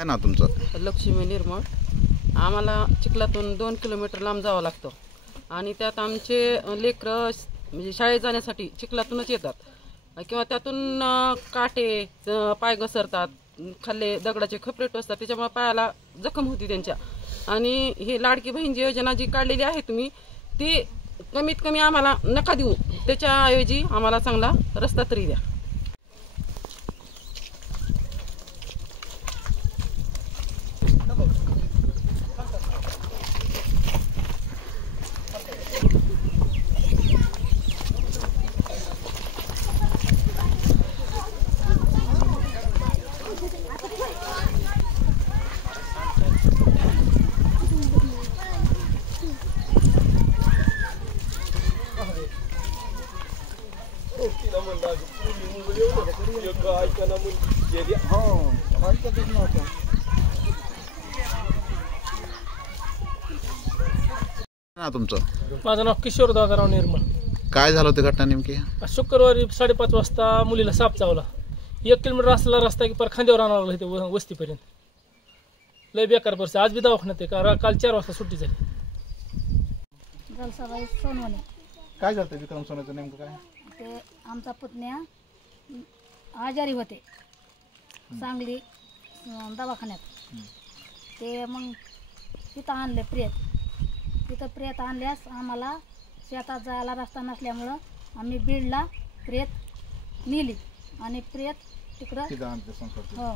काय नाव तुमचं? लक्ष्मी निर्मळ. आम्हाला चिखलातून 2 किलोमीटर लांब जावं लागतं आणि त्यात आमचे लेकरं म्हणजे शाळेत जाण्यासाठी चिखलातूनच येतात किंवा त्यातून काटे पाय घसरतात, खाल्ले दगडाचे खपरे टोचतात, त्याच्यामुळे पायाला जखम होती त्यांच्या. आणि ही लाडकी बहीण जी योजना जी काढलेली आहे तुम्ही, ती कमीत कमी आम्हाला नका देऊ, त्याच्याऐवजी आम्हाला चांगला रस्ता तरी द्या. तुमचं? माझं नाव किशोर दादाराव निर्मळ. काय झालं होती घटना नेमकी? शुक्रवारी 5:30 वाजता मुलीला साप चावला. 1 किलोमीटर असलेला रस्ता की पर खांद्यावर आणावं लागला इथे वस्तीपर्यंत. लय बेकार परिस्थिती. आज बी दवाखान्यात आहे. काल 4 वाजता सुट्टी झाली. जलसाबाई सोनवणे. काय झालं विक्रम सोनवणेचं नेमकं काय? ते आमचा पुतण्या आजारी होते सांगली दवाखान्यात. ते मग तिथं आणले प्रेत. तिथं प्रेत आणल्यास आम्हाला शेतात जायला रस्ता नसल्यामुळं आम्ही बीडला प्रेत नेली आणि प्रेत तिकडं हो.